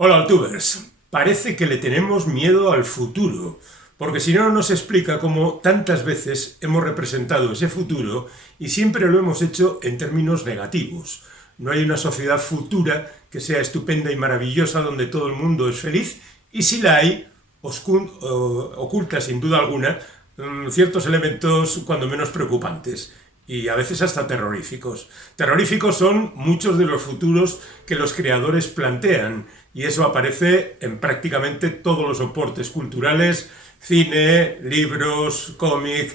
Hola, Altubers. Parece que le tenemos miedo al futuro, porque si no nos explica cómo tantas veces hemos representado ese futuro y siempre lo hemos hecho en términos negativos. No hay una sociedad futura que sea estupenda y maravillosa donde todo el mundo es feliz, y si la hay, oculta sin duda alguna ciertos elementos cuando menos preocupantes y a veces hasta terroríficos. Terroríficos son muchos de los futuros que los creadores plantean, y eso aparece en prácticamente todos los soportes culturales: cine, libros, cómic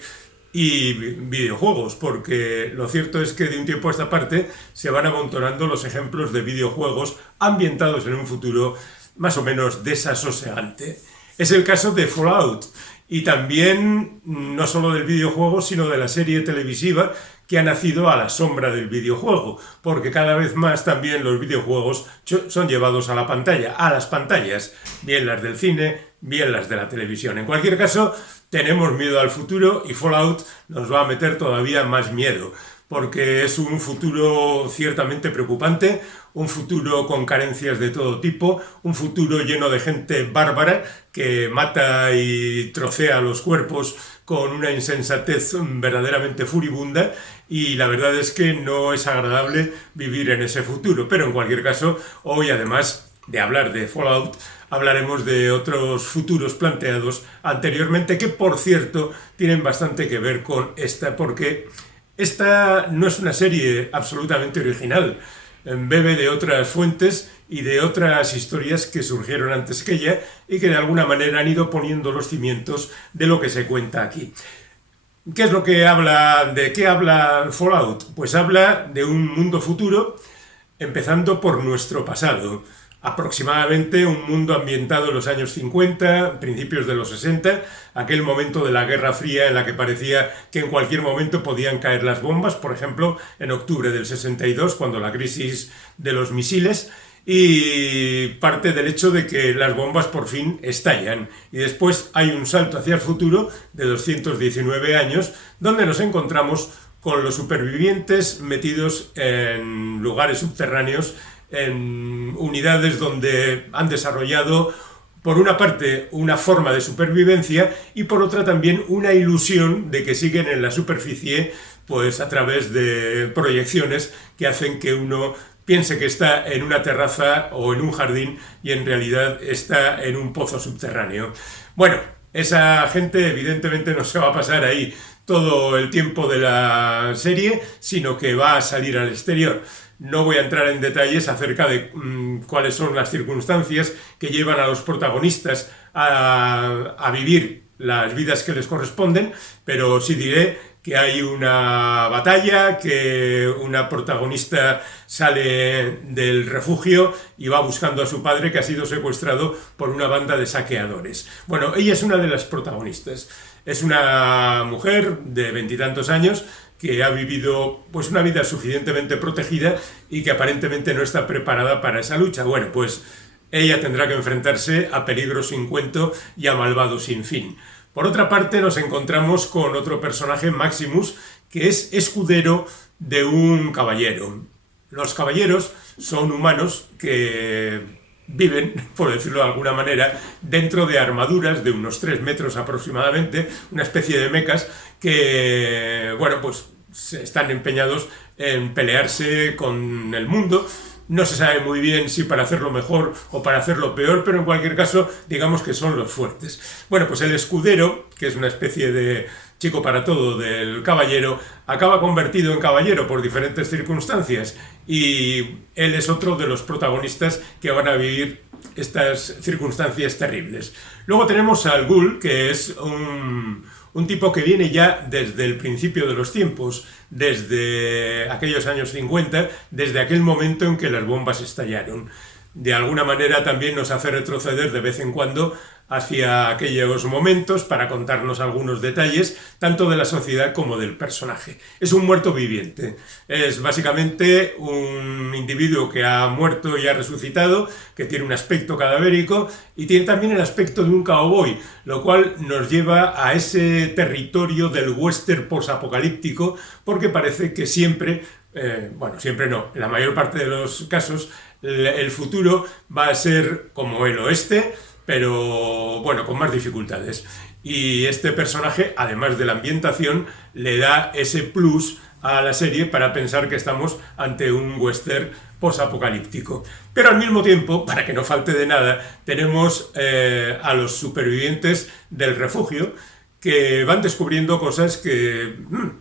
y videojuegos, porque lo cierto es que de un tiempo a esta parte se van amontonando los ejemplos de videojuegos ambientados en un futuro más o menos desasosegante. Es el caso de Fallout, y también no solo del videojuego, sino de la serie televisiva que ha nacido a la sombra del videojuego, porque cada vez más también los videojuegos son llevados a la pantalla, a las pantallas, bien las del cine, bien las de la televisión. En cualquier caso, tenemos miedo al futuro y Fallout nos va a meter todavía más miedo, porque es un futuro ciertamente preocupante, un futuro con carencias de todo tipo, un futuro lleno de gente bárbara que mata y trocea los cuerpos con una insensatez verdaderamente furibunda, y la verdad es que no es agradable vivir en ese futuro. Pero en cualquier caso, hoy, además de hablar de Fallout, hablaremos de otros futuros planteados anteriormente que, por cierto, tienen bastante que ver con esta, porque esta no es una serie absolutamente original. Bebe de otras fuentes y de otras historias que surgieron antes que ella y que de alguna manera han ido poniendo los cimientos de lo que se cuenta aquí. ¿Qué es lo que habla? ¿De qué habla Fallout? Pues habla de un mundo futuro, empezando por nuestro pasado. Aproximadamente un mundo ambientado en los años 50, principios de los 60, aquel momento de la Guerra Fría en la que parecía que en cualquier momento podían caer las bombas, por ejemplo, en octubre del 62, cuando la crisis de los misiles, y parte del hecho de que las bombas por fin estallan. Y después hay un salto hacia el futuro de 219 años, donde nos encontramos con los supervivientes metidos en lugares subterráneos, en unidades donde han desarrollado, por una parte, una forma de supervivencia y por otra también una ilusión de que siguen en la superficie, pues a través de proyecciones que hacen que uno piense que está en una terraza o en un jardín y en realidad está en un pozo subterráneo. Bueno, esa gente evidentemente no se va a pasar ahí todo el tiempo de la serie, sino que va a salir al exterior. No voy a entrar en detalles acerca de cuáles son las circunstancias que llevan a los protagonistas a vivir las vidas que les corresponden, pero sí diré que hay una batalla, que una protagonista sale del refugio y va buscando a su padre, que ha sido secuestrado por una banda de saqueadores. Bueno, ella es una de las protagonistas. Es una mujer de veintitantos años que ha vivido pues una vida suficientemente protegida y que aparentemente no está preparada para esa lucha. Bueno, pues ella tendrá que enfrentarse a peligros sin cuento y a malvados sin fin. Por otra parte, nos encontramos con otro personaje, Maximus, que es escudero de un caballero. Los caballeros son humanos que viven, por decirlo de alguna manera, dentro de armaduras de unos 3 metros aproximadamente, una especie de mechas que, bueno, pues están empeñados en pelearse con el mundo. No se sabe muy bien si para hacerlo mejor o para hacerlo peor, pero en cualquier caso, digamos que son los fuertes. Bueno, pues el escudero, que es una especie de chico para todo del caballero, acaba convertido en caballero por diferentes circunstancias, y él es otro de los protagonistas que van a vivir estas circunstancias terribles. Luego tenemos al Ghoul, que es un tipo que viene ya desde el principio de los tiempos, desde aquellos años 50, desde aquel momento en que las bombas estallaron. De alguna manera también nos hace retroceder de vez en cuando hacia aquellos momentos para contarnos algunos detalles, tanto de la sociedad como del personaje. Es un muerto viviente. Es básicamente un individuo que ha muerto y ha resucitado, que tiene un aspecto cadavérico y tiene también el aspecto de un cowboy, lo cual nos lleva a ese territorio del western posapocalíptico, porque parece que siempre, bueno, siempre no, en la mayor parte de los casos, el futuro va a ser como el oeste, pero bueno, con más dificultades. Y este personaje, además de la ambientación, le da ese plus a la serie para pensar que estamos ante un western posapocalíptico. Pero al mismo tiempo, para que no falte de nada, tenemos a los supervivientes del refugio que van descubriendo cosas que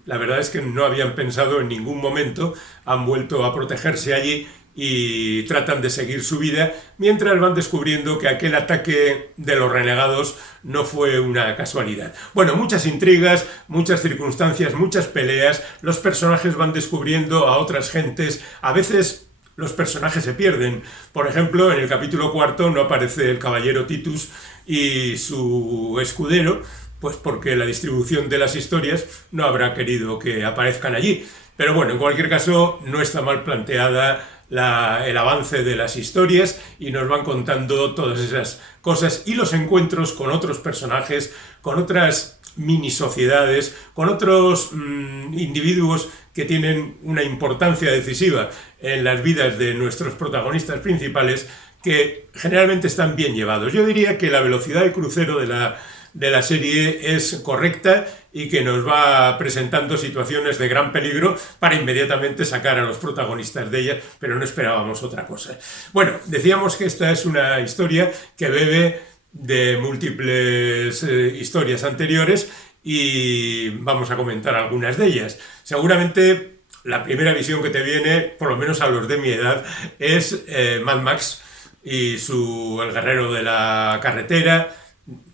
la verdad es que no habían pensado en ningún momento, han vuelto a protegerse allí y tratan de seguir su vida mientras van descubriendo que aquel ataque de los renegados no fue una casualidad. Bueno, muchas intrigas, muchas circunstancias, muchas peleas, los personajes van descubriendo a otras gentes, a veces los personajes se pierden. Por ejemplo, en el capítulo 4 no aparece el caballero Titus y su escudero, pues porque la distribución de las historias no habrá querido que aparezcan allí. Pero bueno, en cualquier caso, no está mal planteada el avance de las historias y nos van contando todas esas cosas y los encuentros con otros personajes, con otras mini sociedades, con otros individuos que tienen una importancia decisiva en las vidas de nuestros protagonistas principales, que generalmente están bien llevados. Yo diría que la velocidad de crucero de la serie es correcta y que nos va presentando situaciones de gran peligro para inmediatamente sacar a los protagonistas de ella, pero no esperábamos otra cosa. Bueno, decíamos que esta es una historia que bebe de múltiples historias anteriores y vamos a comentar algunas de ellas. Seguramente la primera visión que te viene, por lo menos a los de mi edad, es Mad Max y el guerrero de la carretera.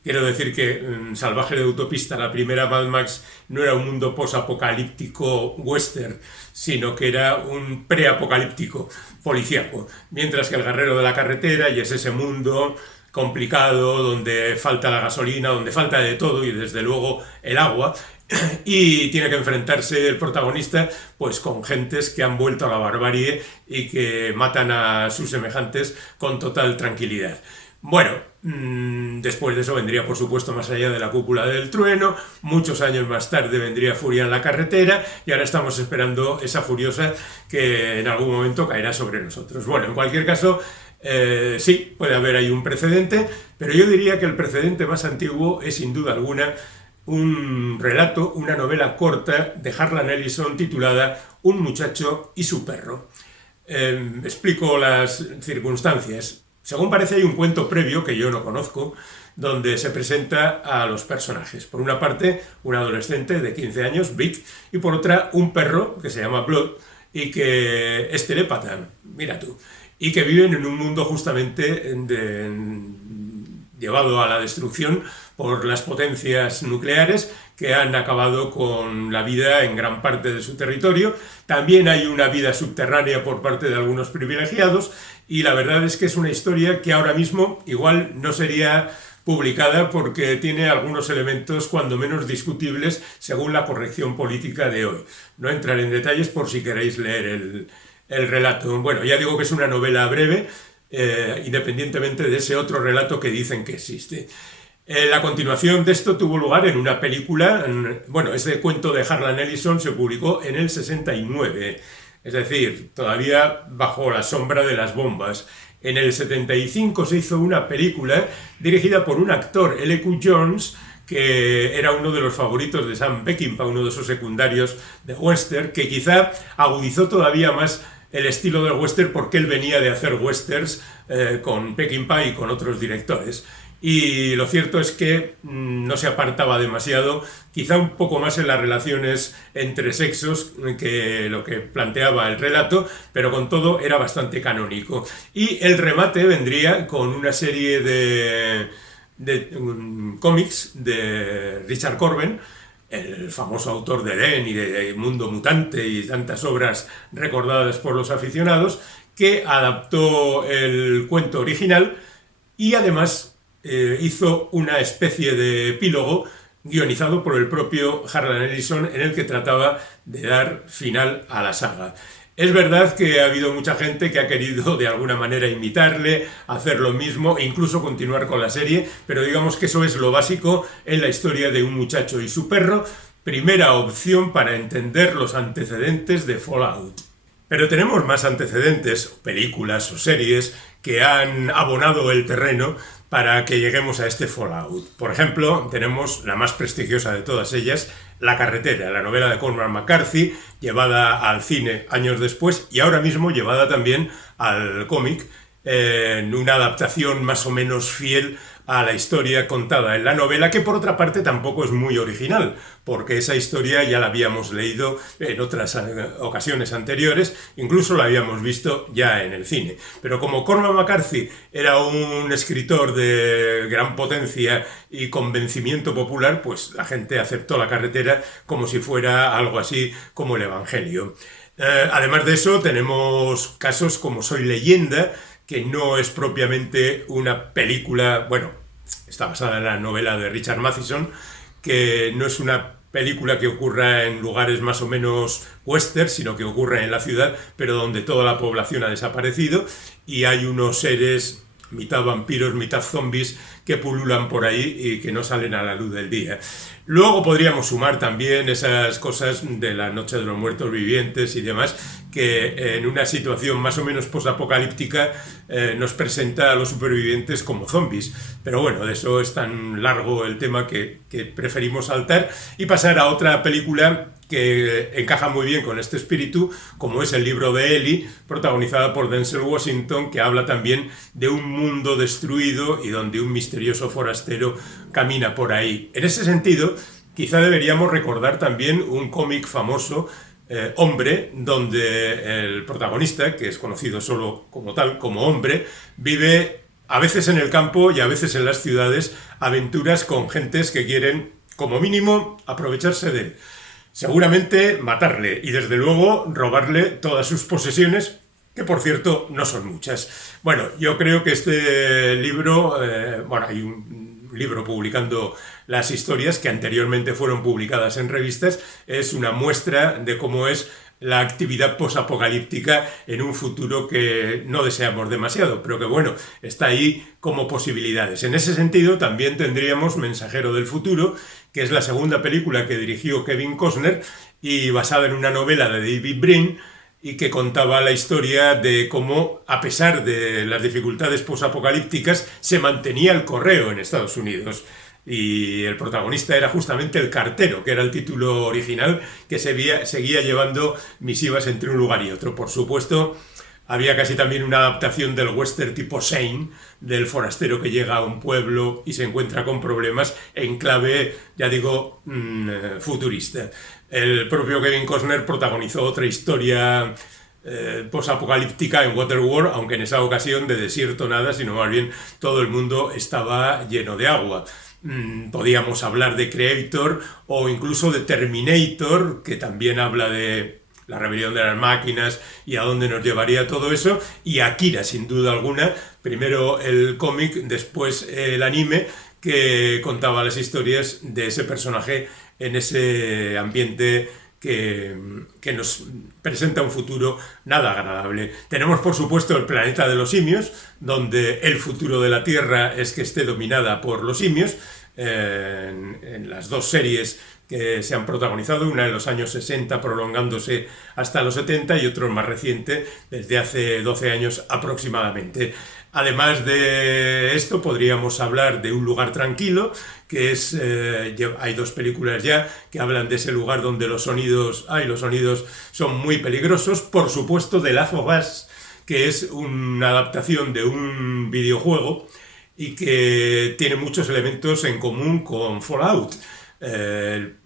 Quiero decir que Salvaje de Autopista, la primera Mad Max, no era un mundo post-apocalíptico western, sino que era un preapocalíptico policíaco. Mientras que El guerrero de la carretera y es ese mundo complicado donde falta la gasolina, donde falta de todo y desde luego el agua, y tiene que enfrentarse el protagonista pues con gentes que han vuelto a la barbarie y que matan a sus semejantes con total tranquilidad. Bueno, después de eso vendría, por supuesto, Más allá de la cúpula del trueno, muchos años más tarde vendría Furia en la carretera y ahora estamos esperando esa Furiosa que en algún momento caerá sobre nosotros. Bueno, en cualquier caso, sí, puede haber ahí un precedente, pero yo diría que el precedente más antiguo es sin duda alguna un relato, una novela corta de Harlan Ellison titulada Un muchacho y su perro. Explico las circunstancias. Según parece hay un cuento previo que yo no conozco, donde se presenta a los personajes. Por una parte, un adolescente de 15 años, Vic, y por otra, un perro que se llama Blood y que es telépata, mira tú, y que viven en un mundo justamente llevado a la destrucción por las potencias nucleares que han acabado con la vida en gran parte de su territorio. También hay una vida subterránea por parte de algunos privilegiados y la verdad es que es una historia que ahora mismo igual no sería publicada porque tiene algunos elementos cuando menos discutibles según la corrección política de hoy. No entraré en detalles por si queréis leer el relato. Bueno, ya digo que es una novela breve, independientemente de ese otro relato que dicen que existe. La continuación de esto tuvo lugar en una película, bueno, este cuento de Harlan Ellison se publicó en el 69, es decir, todavía bajo la sombra de las bombas. En el 75 se hizo una película dirigida por un actor, L.Q. Jones, que era uno de los favoritos de Sam Peckinpah, uno de esos secundarios de western, que quizá agudizó todavía más el estilo del western porque él venía de hacer westerns con Peckinpah y con otros directores. Y lo cierto es que no se apartaba demasiado, quizá un poco más en las relaciones entre sexos que lo que planteaba el relato, pero con todo era bastante canónico. Y el remate vendría con una serie de cómics de Richard Corben, el famoso autor de Eden y de Mundo Mutante y tantas obras recordadas por los aficionados, que adaptó el cuento original y además hizo una especie de epílogo guionizado por el propio Harlan Ellison en el que trataba de dar final a la saga. Es verdad que ha habido mucha gente que ha querido de alguna manera imitarle, hacer lo mismo e incluso continuar con la serie, pero digamos que eso es lo básico en la historia de Un muchacho y su perro, primera opción para entender los antecedentes de Fallout. Pero tenemos más antecedentes, películas o series que han abonado el terreno para que lleguemos a este Fallout. Por ejemplo, tenemos la más prestigiosa de todas ellas, La carretera, la novela de Cormac McCarthy, llevada al cine años después y ahora mismo llevada también al cómic, en una adaptación más o menos fiel a la historia contada en la novela, que por otra parte tampoco es muy original, porque esa historia ya la habíamos leído en otras ocasiones anteriores, incluso la habíamos visto ya en el cine. Pero como Cormac McCarthy era un escritor de gran potencia y convencimiento popular, pues la gente aceptó La carretera como si fuera algo así como el Evangelio. Además de eso, tenemos casos como Soy leyenda, que no es propiamente una película, bueno, está basada en la novela de Richard Matheson, que no es una película que ocurra en lugares más o menos western, sino que ocurre en la ciudad, pero donde toda la población ha desaparecido y hay unos seres mitad vampiros, mitad zombies, que pululan por ahí y que no salen a la luz del día. Luego podríamos sumar también esas cosas de la Noche de los Muertos Vivientes y demás, que en una situación más o menos posapocalíptica nos presenta a los supervivientes como zombies. Pero bueno, de eso es tan largo el tema que preferimos saltar y pasar a otra película que encaja muy bien con este espíritu, como es El libro de Eli, protagonizada por Denzel Washington, que habla también de un mundo destruido y donde un misterioso forastero camina por ahí. En ese sentido, quizá deberíamos recordar también un cómic famoso, Hombre, donde el protagonista, que es conocido solo como tal, como Hombre, vive a veces en el campo y a veces en las ciudades aventuras con gentes que quieren, como mínimo, aprovecharse de él. Seguramente matarle y desde luego robarle todas sus posesiones, que por cierto no son muchas. Bueno, yo creo que este libro, bueno, hay un libro publicando las historias que anteriormente fueron publicadas en revistas, es una muestra de cómo es la actividad posapocalíptica en un futuro que no deseamos demasiado, pero que bueno, está ahí como posibilidades. En ese sentido también tendríamos Mensajero del futuro, que es la segunda película que dirigió Kevin Costner y basada en una novela de David Brin y que contaba la historia de cómo, a pesar de las dificultades posapocalípticas, se mantenía el correo en Estados Unidos. Y el protagonista era justamente el cartero, que era el título original, que seguía llevando misivas entre un lugar y otro. Por supuesto, había casi también una adaptación del western tipo Shane, del forastero que llega a un pueblo y se encuentra con problemas en clave, ya digo, futurista. El propio Kevin Costner protagonizó otra historia posapocalíptica en Waterworld, aunque en esa ocasión de desierto nada, sino más bien todo el mundo estaba lleno de agua. Podíamos hablar de Creator o incluso de Terminator, que también habla de la rebelión de las máquinas y a dónde nos llevaría todo eso, y Akira, sin duda alguna, primero el cómic, después el anime, que contaba las historias de ese personaje en ese ambiente que nos presenta un futuro nada agradable. Tenemos, por supuesto, el planeta de los simios, donde el futuro de la Tierra es que esté dominada por los simios, en las dos series que se han protagonizado, una en los años 60 prolongándose hasta los 70 y otro más reciente desde hace 12 años aproximadamente. Además de esto podríamos hablar de Un lugar tranquilo, que es, hay dos películas ya que hablan de ese lugar donde los sonidos son muy peligrosos. Por supuesto, The Last of Us, que es una adaptación de un videojuego y que tiene muchos elementos en común con Fallout. El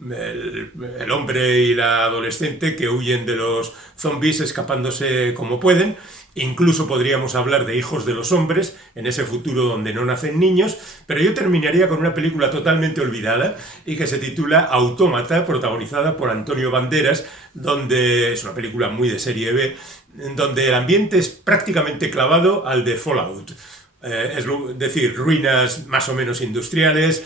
hombre y la adolescente que huyen de los zombies escapándose como pueden. Incluso podríamos hablar de Hijos de los hombres, en ese futuro donde no nacen niños, pero yo terminaría con una película totalmente olvidada y que se titula Autómata, protagonizada por Antonio Banderas, donde es una película muy de serie B, donde el ambiente es prácticamente clavado al de Fallout. Es decir, ruinas más o menos industriales,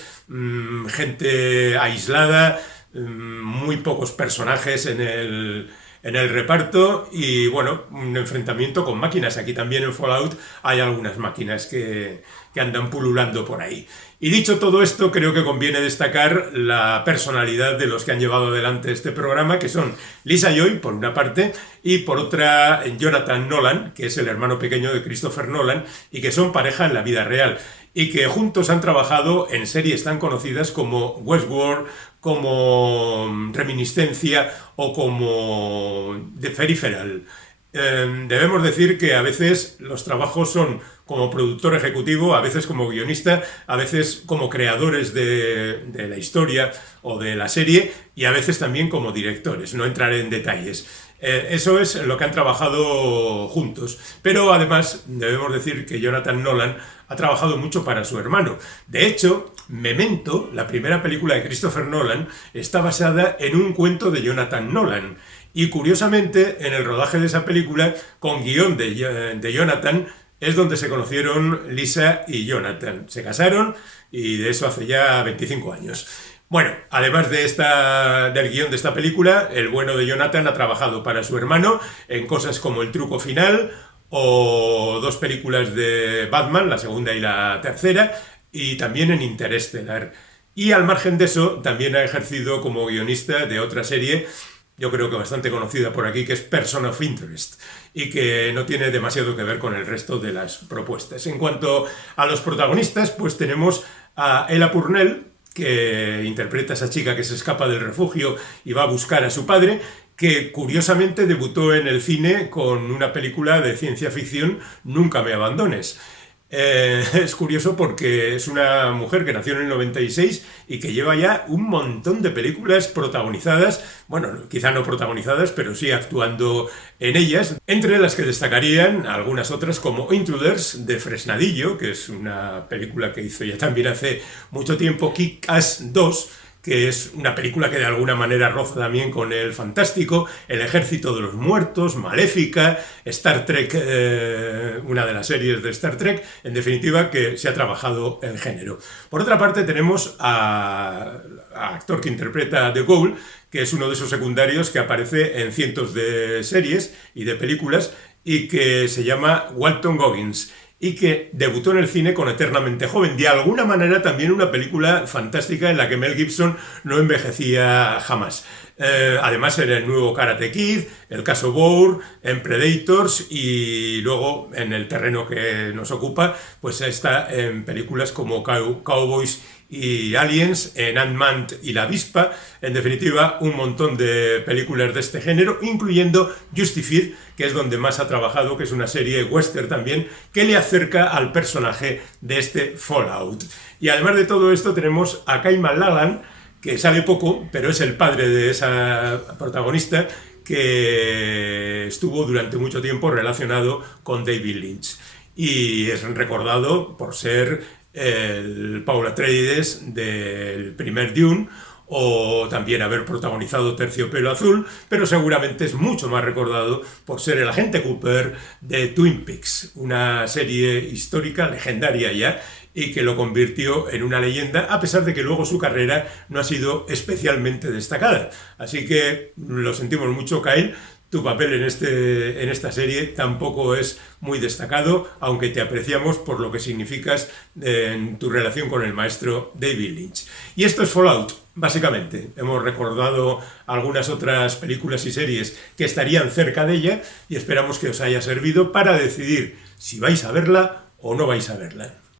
gente aislada, muy pocos personajes en en el reparto y bueno, un enfrentamiento con máquinas. Aquí también en Fallout hay algunas máquinas que andan pululando por ahí. Y dicho todo esto, creo que conviene destacar la personalidad de los que han llevado adelante este programa, que son Lisa Joy, por una parte, y por otra Jonathan Nolan, que es el hermano pequeño de Christopher Nolan, y que son pareja en la vida real, y que juntos han trabajado en series tan conocidas como Westworld, como Reminiscencia o como The Peripheral. Debemos decir que a veces los trabajos son como productor ejecutivo, a veces como guionista, a veces como creadores de la historia o de la serie y a veces también como directores, no entraré en detalles. Eso es lo que han trabajado juntos. Pero además debemos decir que Jonathan Nolan ha trabajado mucho para su hermano. De hecho, Memento, la primera película de Christopher Nolan, está basada en un cuento de Jonathan Nolan. Y curiosamente, en el rodaje de esa película, con guión de Jonathan, es donde se conocieron Lisa y Jonathan. Se casaron y de eso hace ya 25 años. Bueno, además del guión de esta película, el bueno de Jonathan ha trabajado para su hermano en cosas como El truco final o dos películas de Batman, la segunda y la tercera, y también en Interestelar. Y al margen de eso, también ha ejercido como guionista de otra serie, yo creo que bastante conocida por aquí, que es Person of Interest, y que no tiene demasiado que ver con el resto de las propuestas. En cuanto a los protagonistas, pues tenemos a Ella Purnell, que interpreta a esa chica que se escapa del refugio y va a buscar a su padre, que curiosamente debutó en el cine con una película de ciencia ficción, Nunca me abandones. Es curioso porque es una mujer que nació en el 96 y que lleva ya un montón de películas protagonizadas, bueno, quizá no protagonizadas, pero sí actuando en ellas, entre las que destacarían algunas otras como Intruders de Fresnadillo, que es una película que hizo ya también hace mucho tiempo, Kick-Ass 2, que es una película que de alguna manera roza también con el fantástico, El ejército de los muertos, Maléfica, Star Trek, una de las series de Star Trek, en definitiva que se ha trabajado el género. Por otra parte tenemos a actor que interpreta a The Ghoul, que es uno de esos secundarios que aparece en cientos de series y de películas y que se llama Walton Goggins, y que debutó en el cine con Eternamente Joven, de alguna manera también una película fantástica en la que Mel Gibson no envejecía jamás. Además en el nuevo Karate Kid, el caso Bourne, en Predators y luego en el terreno que nos ocupa, pues está en películas como Cowboys y Aliens, en Ant-Man y la avispa, en definitiva un montón de películas de este género, incluyendo Justified, que es donde más ha trabajado, que es una serie western también, que le acerca al personaje de este Fallout. Y además de todo esto tenemos a Kaiman Lalan, que sale poco, pero es el padre de esa protagonista, que estuvo durante mucho tiempo relacionado con David Lynch. Y es recordado por ser el Paul Atreides del primer Dune, o también haber protagonizado Terciopelo Azul, pero seguramente es mucho más recordado por ser el agente Cooper de Twin Peaks, una serie histórica, legendaria ya, y que lo convirtió en una leyenda, a pesar de que luego su carrera no ha sido especialmente destacada. Así que lo sentimos mucho, Kyle. Tu papel en esta serie tampoco es muy destacado, aunque te apreciamos por lo que significas en tu relación con el maestro David Lynch. Y esto es Fallout, básicamente. Hemos recordado algunas otras películas y series que estarían cerca de ella y esperamos que os haya servido para decidir si vais a verla o no vais a verla.